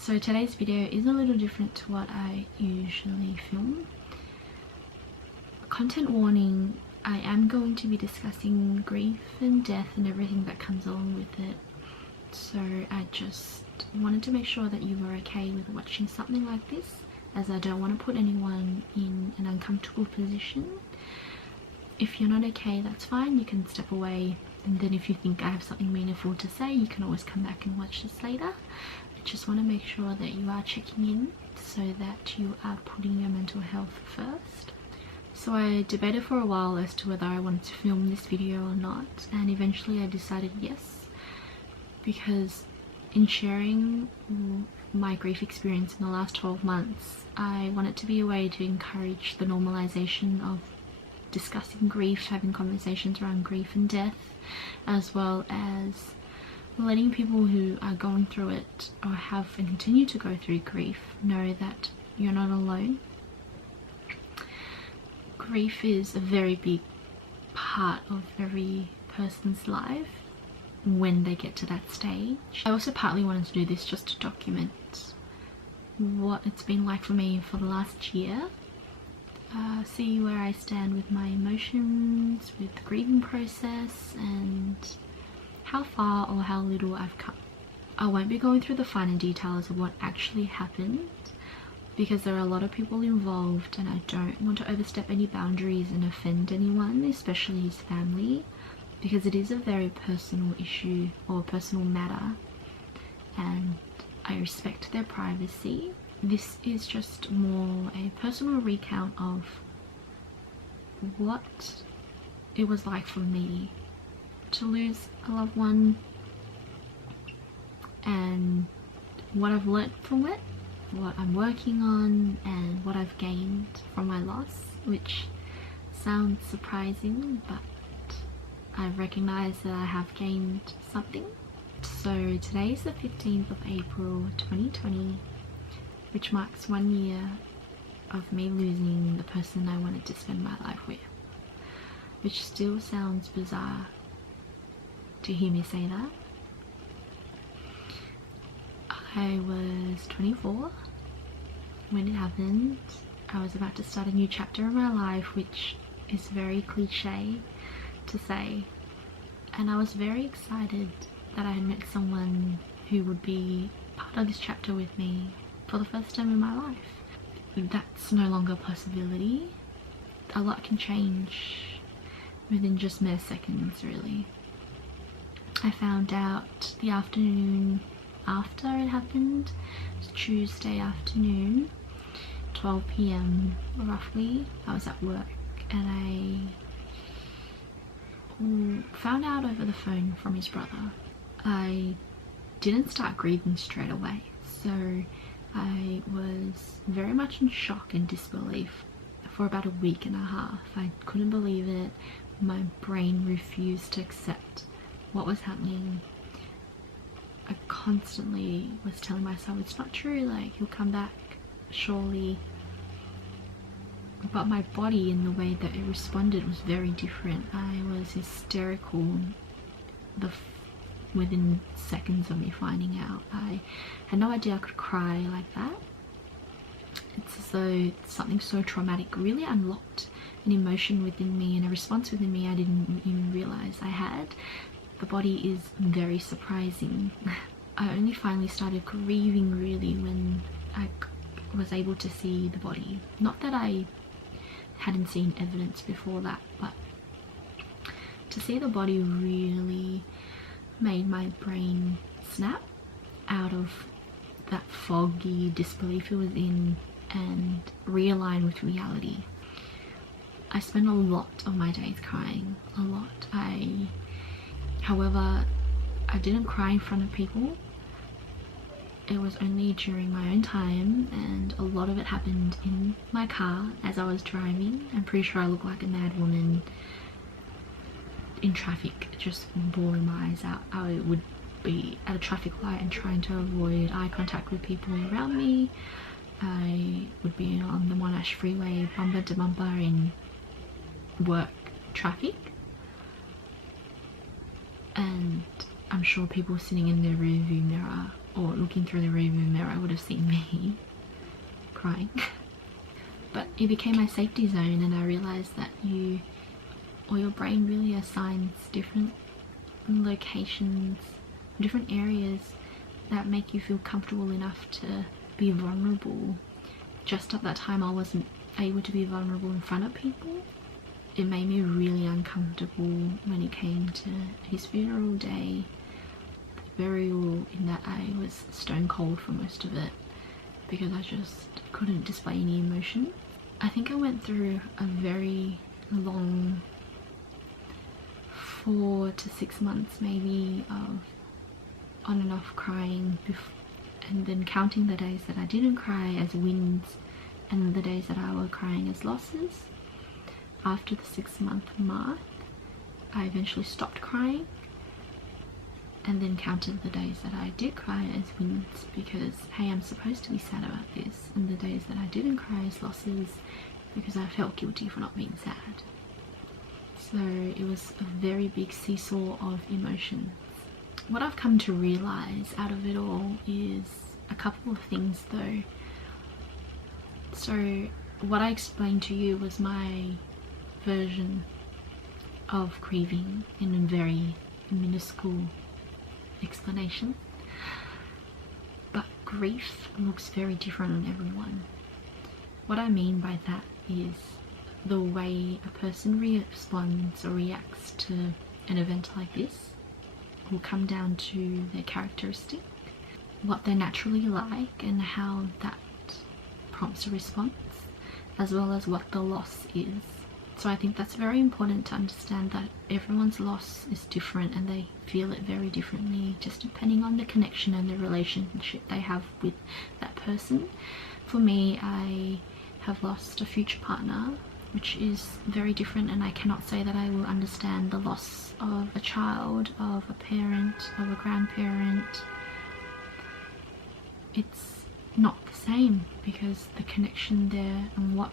So today's video is a little different to what I usually film. Content warning, I am going to be discussing grief and death and everything that comes along with it. So I just wanted to make sure that you were okay with watching something like this, as I don't want to put anyone in an uncomfortable position. If you're not okay, that's fine, you can step away, and then if you think I have something meaningful to say, you can always come back and watch this later. I just want to make sure that you are checking in so that you are putting your mental health first. So I debated for a while as to whether I wanted to film this video or not, and eventually I decided yes, because in sharing my grief experience in the last 12 months, I want it to be a way to encourage the normalization of discussing grief, having conversations around grief and death, as well as letting people who are going through it or have and continue to go through grief know that you're not alone. Grief is a very big part of every person's life when they get to that stage. I also partly wanted to do this just to document what it's been like for me for the last year. See where I stand with my emotions, with the grieving process, and how far or how little I've come. I won't be going through the finer details of what actually happened, because there are a lot of people involved and I don't want to overstep any boundaries and offend anyone, especially his family, because it is a very personal issue or personal matter and I respect their privacy. This is just more a personal recount of what it was like for me to lose a loved one and what I've learnt from it, what I'm working on, and what I've gained from my loss, which sounds surprising, but I recognise that I have gained something. So today is the 15th of April 2020, which marks 1 year of me losing the person I wanted to spend my life with, which still sounds bizarre to hear me say that. I was 24 when it happened. I was about to start a new chapter in my life, which is very cliche to say, and I was very excited that I had met someone who would be part of this chapter with me for the first time in my life. That's no longer a possibility. A lot can change within just mere seconds, really. I found out the afternoon after it happened. It was Tuesday afternoon, 12 PM roughly. I was at work and I found out over the phone from his brother. I didn't start grieving straight away, so I was very much in shock and disbelief for about a week and a half. I couldn't believe it. My brain refused to accept what was happening. I constantly was telling myself it's not true, like he'll come back surely, but my body and the way that it responded was very different. I was hysterical within seconds of me finding out. I had no idea I could cry like that. It's as though something so traumatic really unlocked an emotion within me and a response within me I didn't even realize I had. The body is very surprising. I only finally started grieving really when I was able to see the body. Not that I hadn't seen evidence before that, but to see the body really made my brain snap out of that foggy disbelief it was in and realign with reality. I spent a lot of my days crying, a lot. However, I didn't cry in front of people. It was only during my own time, and a lot of it happened in my car as I was driving. I'm pretty sure I look like a mad woman in traffic, just bawling my eyes out. I would be at a traffic light and trying to avoid eye contact with people around me. I would be on the Monash freeway bumper to bumper in work traffic, and I'm sure people sitting in their rear view mirror or looking through the rearview mirror would have seen me crying. But it became my safety zone, and I realized that you or your brain really assigns different locations, different areas that make you feel comfortable enough to be vulnerable. Just at that time I wasn't able to be vulnerable in front of people. It made me really uncomfortable when it came to his funeral day, the burial, in that I was stone cold for most of it because I just couldn't display any emotion. I think I went through a very long 4 to 6 months maybe of on and off crying, and then counting the days that I didn't cry as wins and the days that I was crying as losses. After the 6-month mark, I eventually stopped crying and then counted the days that I did cry as wins, because hey, I'm supposed to be sad about this, and the days that I didn't cry as losses because I felt guilty for not being sad. So it was a very big seesaw of emotions. What I've come to realize out of it all is a couple of things though. So what I explained to you was my version of grieving in a very minuscule explanation, but grief looks very different on everyone. What I mean by that is the way a person responds or reacts to an event like this will come down to their characteristic, what they're naturally like and how that prompts a response, as well as what the loss is. So I think that's very important to understand, that everyone's loss is different and they feel it very differently, just depending on the connection and the relationship they have with that person. For me, I have lost a future partner, which is very different, and I cannot say that I will understand the loss of a child, of a parent, of a grandparent. It's not the same, because the connection there and what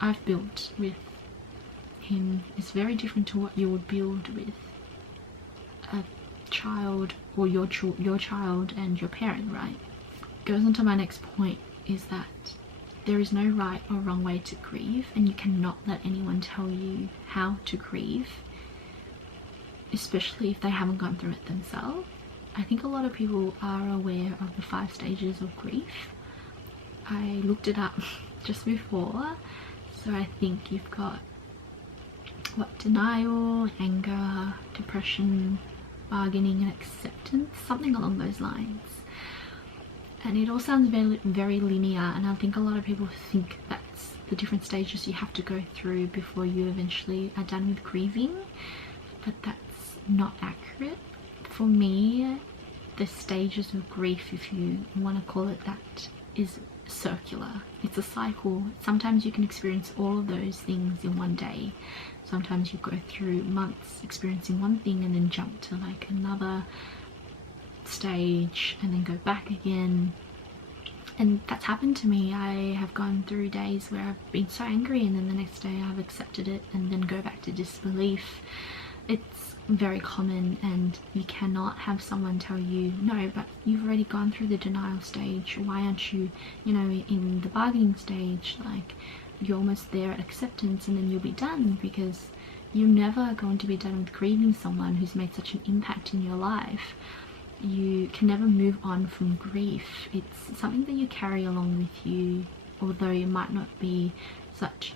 I've built with him is very different to what you would build with a child, or your child and your parent, right? Goes on to my next point, is that there is no right or wrong way to grieve, and you cannot let anyone tell you how to grieve, especially if they haven't gone through it themselves. I think a lot of people are aware of the 5 stages of grief. I looked it up just before, so I think you've got denial, anger, depression, bargaining and acceptance, something along those lines. And it all sounds very, very linear, and I think a lot of people think that's the different stages you have to go through before you eventually are done with grieving, but that's not accurate. For me, the stages of grief, if you want to call it that, is circular. It's a cycle. Sometimes you can experience all of those things in one day. Sometimes you go through months experiencing one thing and then jump to like another stage and then go back again. And that's happened to me. I have gone through days where I've been so angry, and then the next day I've accepted it and then go back to disbelief. It's very common, and you cannot have someone tell you, no, but you've already gone through the denial stage, why aren't you, in the bargaining stage? Like, you're almost there at acceptance and then you'll be done, because you're never going to be done with grieving someone who's made such an impact in your life. You can never move on from grief. It's something that you carry along with you, although it might not be such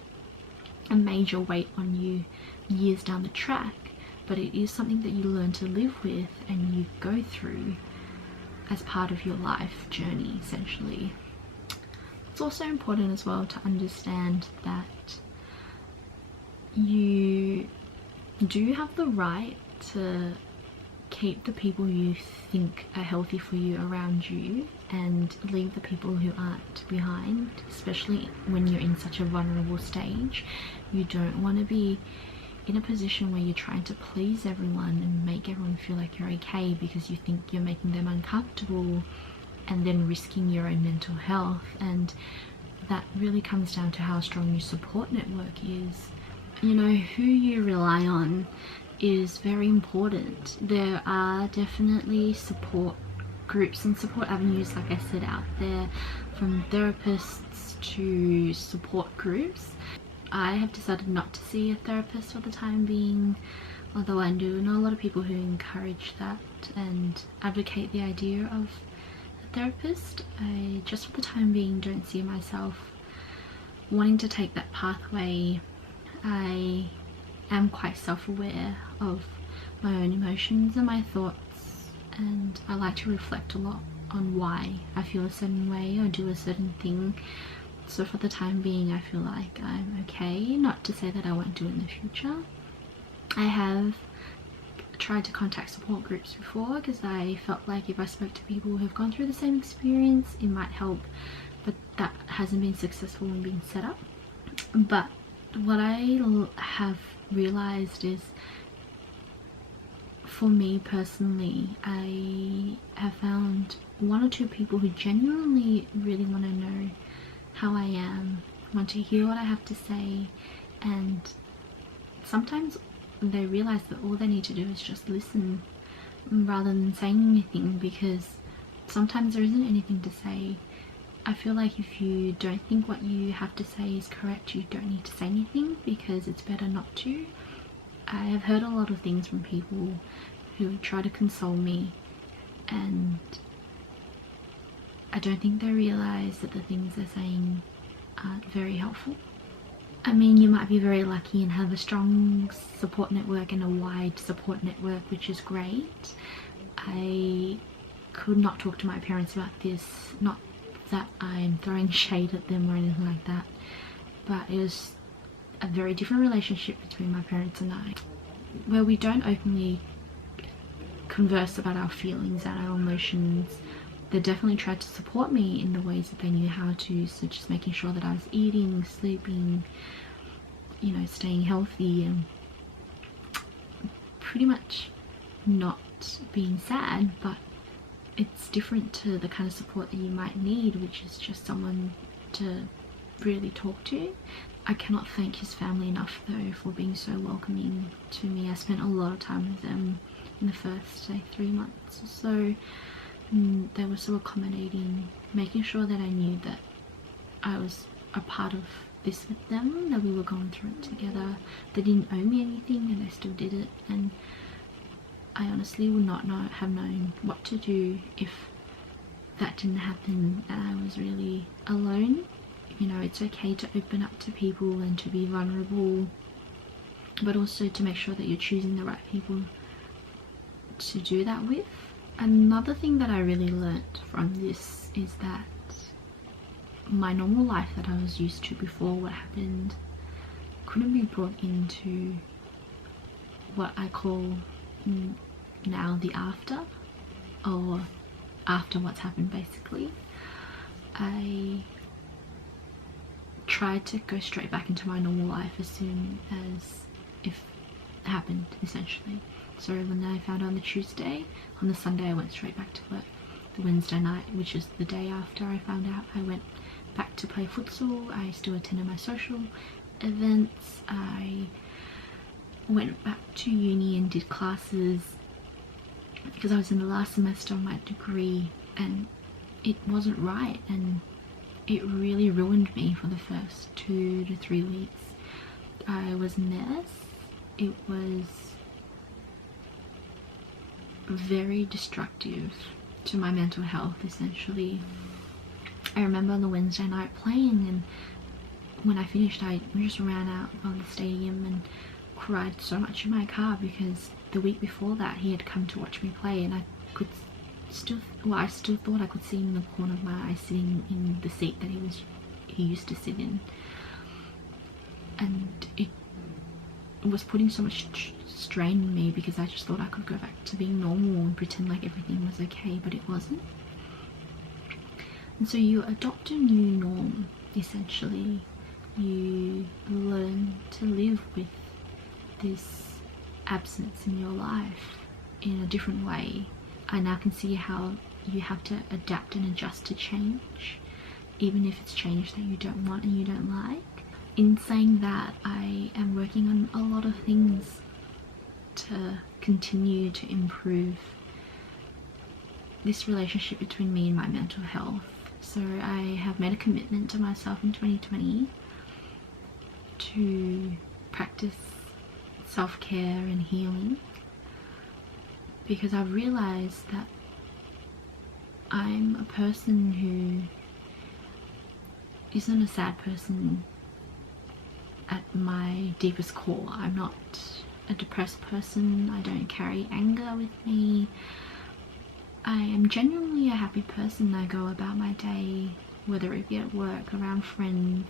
a major weight on you years down the track, but it is something that you learn to live with and you go through as part of your life journey, essentially. It's also important as well to understand that you do have the right to keep the people you think are healthy for you around you and leave the people who aren't behind, especially when you're in such a vulnerable stage. You don't want to be in a position where you're trying to please everyone and make everyone feel like you're okay because you think you're making them uncomfortable, and then risking your own mental health. And that really comes down to how strong your support network is. Who you rely on is very important. There are definitely support groups and support avenues, like I said, out there, from therapists to support groups. I have decided not to see a therapist for the time being, although I do know a lot of people who encourage that and advocate the idea of a therapist. I just for the time being don't see myself wanting to take that pathway. I am quite self-aware of my own emotions and my thoughts, and I like to reflect a lot on why I feel a certain way or do a certain thing. So for the time being I feel like I'm okay, not to say that I won't do it in the future. I have tried to contact support groups before because I felt like if I spoke to people who have gone through the same experience it might help, but that hasn't been successful in being set up. But what I have realized is, for me personally, I have found one or two people who genuinely really want to know how I am, want to hear what I have to say, and sometimes they realize that all they need to do is just listen rather than saying anything, because sometimes there isn't anything to say. I feel like if you don't think what you have to say is correct, you don't need to say anything, because it's better not to. I have heard a lot of things from people who try to console me, and I don't think they realize that the things they're saying aren't very helpful. I mean, you might be very lucky and have a strong support network and a wide support network, which is great. I could not talk to my parents about this, not that I'm throwing shade at them or anything like that, but it was a very different relationship between my parents and I, where we don't openly converse about our feelings and our emotions. They definitely tried to support me in the ways that they knew how to, so just making sure that I was eating, sleeping, you know, staying healthy, and pretty much not being sad. But it's different to the kind of support that you might need, which is just someone to really talk to. I cannot thank his family enough though for being so welcoming to me. I spent a lot of time with them in the first, say, 3 months or so. They were so accommodating, making sure that I knew that I was a part of this with them, that we were going through it together. They didn't owe me anything and they still did it, and I honestly would not have known what to do if that didn't happen and I was really alone. You know, it's okay to open up to people and to be vulnerable, but also to make sure that you're choosing the right people to do that with. Another thing that I really learnt from this is that my normal life that I was used to before what happened couldn't be brought into what I call now the after, or after what's happened basically. I tried to go straight back into my normal life as soon as it happened, essentially. So when I found out on the Tuesday, on the Sunday I went straight back to work. The Wednesday night, which is the day after I found out, I went back to play futsal. I still attended my social events. I went back to uni and did classes because I was in the last semester of my degree, and it wasn't right, and it really ruined me for the first 2 to 3 weeks. I was a mess. It was very destructive to my mental health, essentially. I remember on the Wednesday night playing, and when I finished I just ran out of the stadium and cried so much in my car, because the week before that he had come to watch me play, and I still thought I could see him in the corner of my eye sitting in the seat that he used to sit in, and it was putting so much strain on me because I just thought I could go back to being normal and pretend like everything was okay, but it wasn't. And so you adopt a new norm, essentially. You learn to live with this absence in your life in a different way. I now can see how you have to adapt and adjust to change, even if it's change that you don't want and you don't like. In saying that, I am working on a lot of things to continue to improve this relationship between me and my mental health. So I have made a commitment to myself in 2020 to practice self-care and healing, because I've realized that I'm a person who isn't a sad person at my deepest core. I'm not a depressed person. I don't carry anger with me. I am genuinely a happy person. I go about my day, whether it be at work, around friends,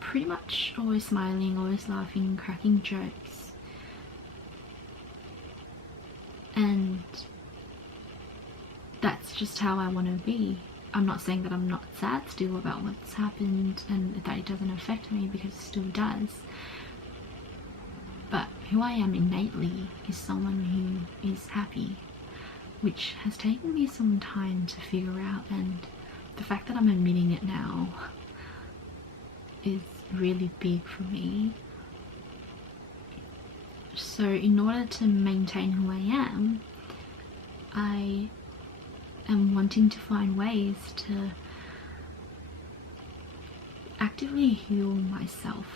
pretty much always smiling, always laughing, cracking jokes. And that's just how I want to be. I'm not saying that I'm not sad still about what's happened and that it doesn't affect me, because it still does. But who I am innately is someone who is happy, which has taken me some time to figure out, and the fact that I'm admitting it now is really big for me. So in order to maintain who I am wanting to find ways to actively heal myself.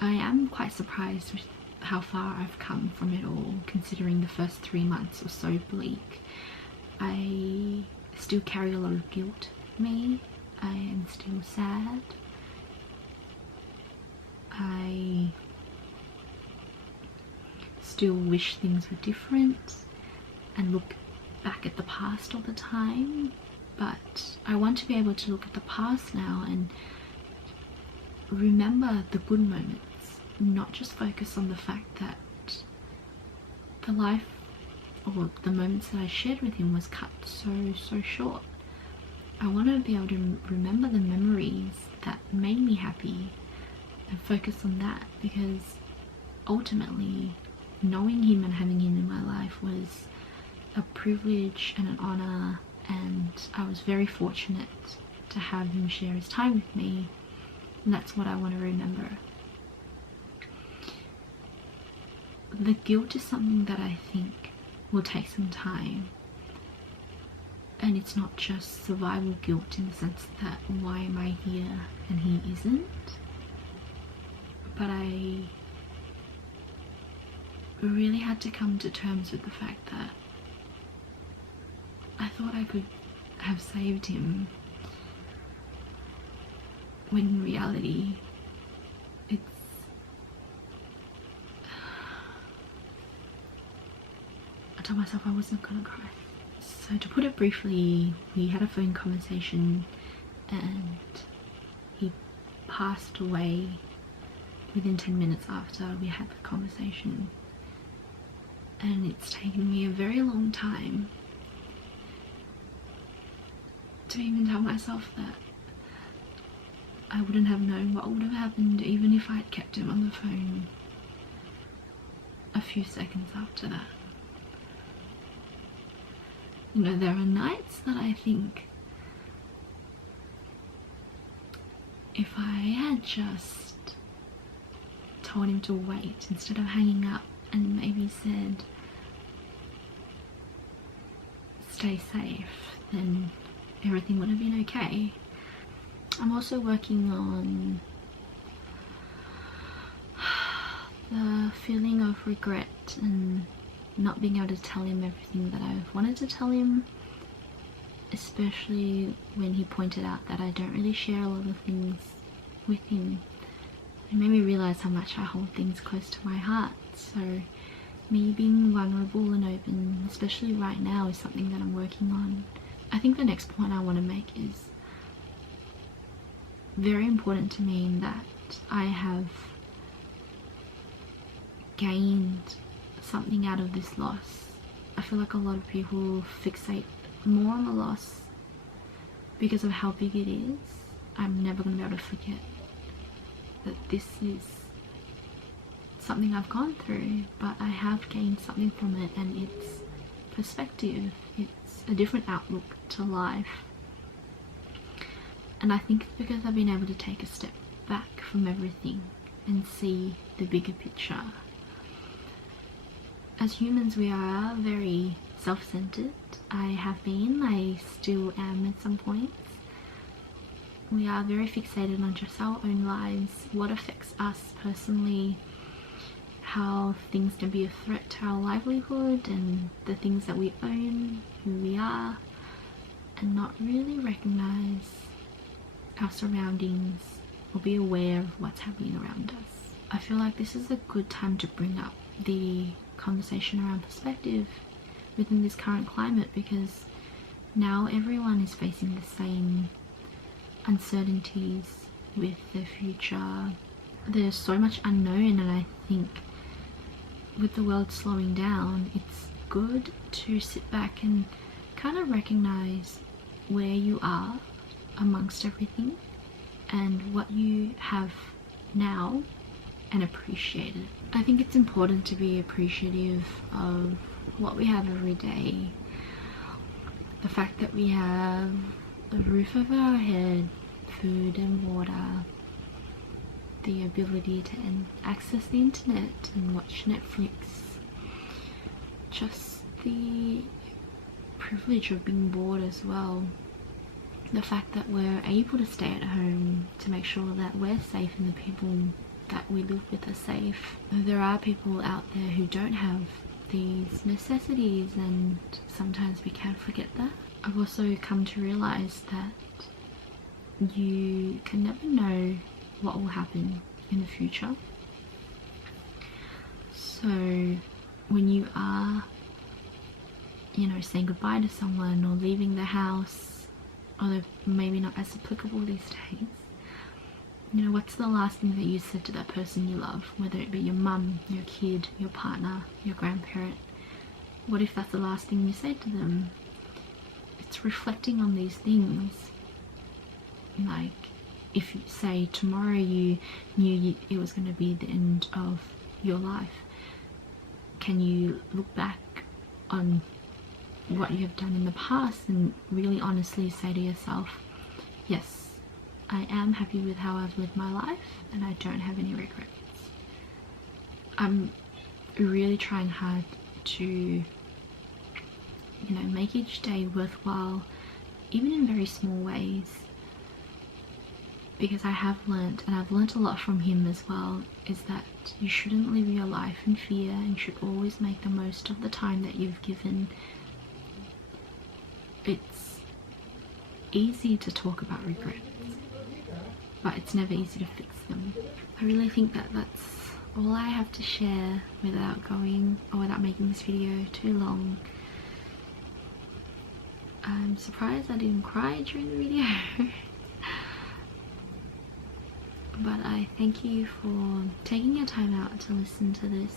I am quite surprised with how far I've come from it all, considering the first 3 months were so bleak. I still carry a lot of guilt with me. I am still sad. I still wish things were different and look back at the past all the time, but I want to be able to look at the past now and remember the good moments, not just focus on the fact that the life or the moments that I shared with him was cut so short. I want to be able to remember the memories that made me happy and focus on that, because ultimately knowing him and having him in my life was a privilege and an honor, and I was very fortunate to have him share his time with me, and that's what I want to remember. The guilt is something that I think will take some time, and it's not just survival guilt in the sense that why am I here and he isn't, but I really had to come to terms with the fact that I thought I could have saved him, when in reality I told myself I wasn't gonna cry. So to put it briefly, we had a phone conversation and he passed away within 10 minutes after we had the conversation, and it's taken me a very long time to even tell myself that I wouldn't have known what would have happened even if I had kept him on the phone a few seconds after that. You know, there are nights that I think if I had just told him to wait instead of hanging up and maybe said stay safe, then everything would have been okay. I'm also working on the feeling of regret and not being able to tell him everything that I've wanted to tell him, especially when he pointed out that I don't really share a lot of things with him. It made me realise how much I hold things close to my heart, so me being vulnerable and open, especially right now, is something that I'm working on. I think the next point I want to make is very important to me, in that I have gained something out of this loss. I feel like a lot of people fixate more on the loss because of how big it is. I'm never going to be able to forget that this is something I've gone through, but I have gained something from it, and it's perspective. It's a different outlook to life. And I think it's because I've been able to take a step back from everything and see the bigger picture. As humans, we are very self-centered. I have been, I still am at some points. We are very fixated on just our own lives, what affects us personally, how things can be a threat to our livelihood and the things that we own, who we are, and not really recognize our surroundings or be aware of what's happening around us. I feel like this is a good time to bring up the conversation around perspective within this current climate, because now everyone is facing the same uncertainties with their future. There's so much unknown, and I think with the world slowing down, it's good to sit back and kind of recognize where you are amongst everything and what you have now and appreciate it. I think it's important to be appreciative of what we have every day. The fact that we have a roof over our head, food and water, the ability to access the internet and watch Netflix, just the privilege of being bored as well. The fact that we're able to stay at home to make sure that we're safe and the people that we live with are safe. There are people out there who don't have these necessities, and sometimes we can forget that. I've also come to realize that you can never know what will happen in the future. So when you are, saying goodbye to someone or leaving the house, although maybe not as applicable these days, what's the last thing that you said to that person you love, whether it be your mum, your kid, your partner, your grandparent? What if that's the last thing you say to them? It's reflecting on these things. Like, if you say tomorrow you knew it was going to be the end of your life, can you look back on what you have done in the past and really honestly say to yourself, yes, I am happy with how I've lived my life and I don't have any regrets. I'm really trying hard to make each day worthwhile, even in very small ways, because I have learnt, and I've learnt a lot from him as well, is that you shouldn't live your life in fear and should always make the most of the time that you've given. It's easy to talk about regrets, but it's never easy to fix them. I really think that that's all I have to share without making this video too long. I'm surprised I didn't cry during the video. But I thank you for taking your time out to listen to this,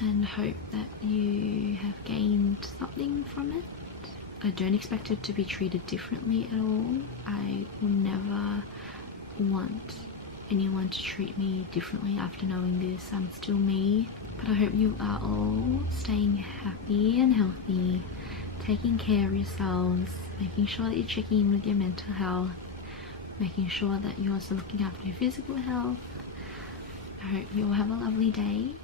and hope that you have gained something from it. I don't expect it to be treated differently at all. I will never want anyone to treat me differently after knowing this. I'm still me. But I hope you are all staying happy and healthy, taking care of yourselves, making sure that you're checking in with your mental health, making sure that you're also looking after your physical health. I hope you all have a lovely day,